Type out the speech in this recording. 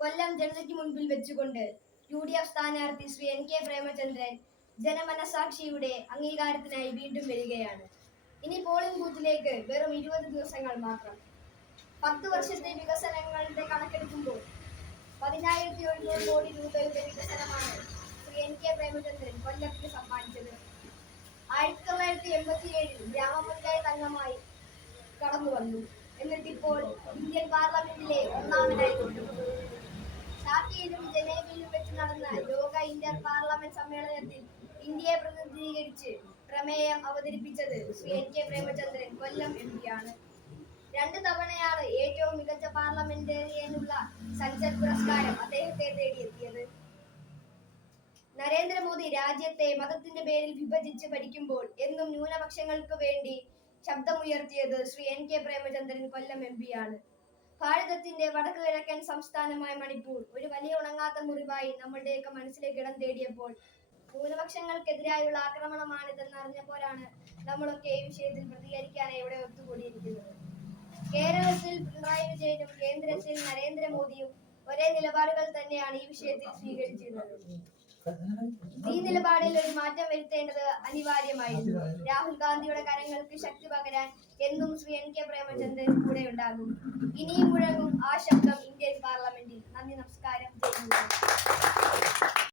കൊല്ലം ജനതയ്ക്ക് മുൻപിൽ വെച്ചുകൊണ്ട് UDF സ്ഥാനാർത്ഥി ശ്രീ NK പ്രേമചന്ദ്രൻ ജനമനസാക്ഷിയുടെ അംഗീകാരത്തിനായി വീണ്ടും വരികയാണ്. ഇനി പോളിംഗ് ബൂത്തിലേക്ക് വെറും 20 ദിവസങ്ങൾ മാത്രം. 10 വർഷത്തെ വികസനങ്ങളുടെ കണക്കെടുക്കുമ്പോൾ 10,700 കോടി രൂപയുടെ വികസനമാണ് ശ്രീ NK പ്രേമചന്ദ്രൻ കൊല്ലത്തിന് സമ്മാനിച്ചത്. 1987 ഗ്രാമപഞ്ചായത്ത് അംഗമായി കടന്നു വന്നു. എന്നിട്ടിപ്പോൾ ഇന്ത്യൻ പാർലമെന്റിലെ ഒന്നാമനായി കൊണ്ടുപോകുന്നു. ഷാർജയിലും ജനീവയിലും വെച്ച് നടന്ന ലോക ഇന്റർ പാർലമെന്റ് സമ്മേളനത്തിൽ ഇന്ത്യയെ പ്രതിനിധീകരിച്ച് പ്രമേയം അവതരിപ്പിച്ചത് ശ്രീ NK പ്രേമചന്ദ്രൻ കൊല്ലം MP ആണ്. 2 തവണയാണ് ഏറ്റവും മികച്ച പാർലമെന്റേറിയനുള്ള സൻസദ് പുരസ്കാരം അദ്ദേഹത്തെ തേടിയെത്തിയത്. നരേന്ദ്രമോദി രാജ്യത്തെ മതത്തിന്റെ പേരിൽ വിഭജിച്ച് ഭരിക്കുമ്പോൾ എന്നും ന്യൂനപക്ഷങ്ങൾക്ക് വേണ്ടി ശബ്ദമുയർത്തിയത് ശ്രീ NK പ്രേമചന്ദ്രൻ കൊല്ലം MP ആണ്. ഭാരതത്തിന്റെ വടക്കു കിഴക്കൻ സംസ്ഥാനമായ മണിപ്പൂർ ഒരു വലിയ ഉണങ്ങാത്ത മുറിവായി നമ്മളുടെയൊക്കെ മനസ്സിലേക്ക് ഇടം തേടിയപ്പോൾ ന്യൂനപക്ഷങ്ങൾക്കെതിരായുള്ള ആക്രമണമാണിതെന്നറിഞ്ഞപ്പോഴാണ് നമ്മളൊക്കെ ഈ വിഷയത്തിൽ പ്രതികരിക്കാനായി ഇവിടെ ഒത്തുകൂടിയിരിക്കുന്നത്. കേരളത്തിൽ പിണറായി വിജയനും കേന്ദ്രത്തിൽ നരേന്ദ്രമോദിയും ഒരേ നിലപാടുകൾ തന്നെയാണ് ഈ വിഷയത്തിൽ സ്വീകരിച്ചിരുന്നത്. ഈ നിലപാടിൽ ഒരു മാറ്റം വരുത്തേണ്ടത് അനിവാര്യമായിരുന്നു. രാഹുൽ ഗാന്ധിയുടെ കരങ്ങൾക്ക് ശക്തി പകരാൻ എന്നും ശ്രീ NK പ്രേമചന്ദ്രൻ കൂടെ ഉണ്ടാകും. ഇനിയും മുഴങ്ങും ആ ശബ്ദം ഇന്ത്യൻ പാർലമെന്റിൽ. നന്ദി, നമസ്കാരം.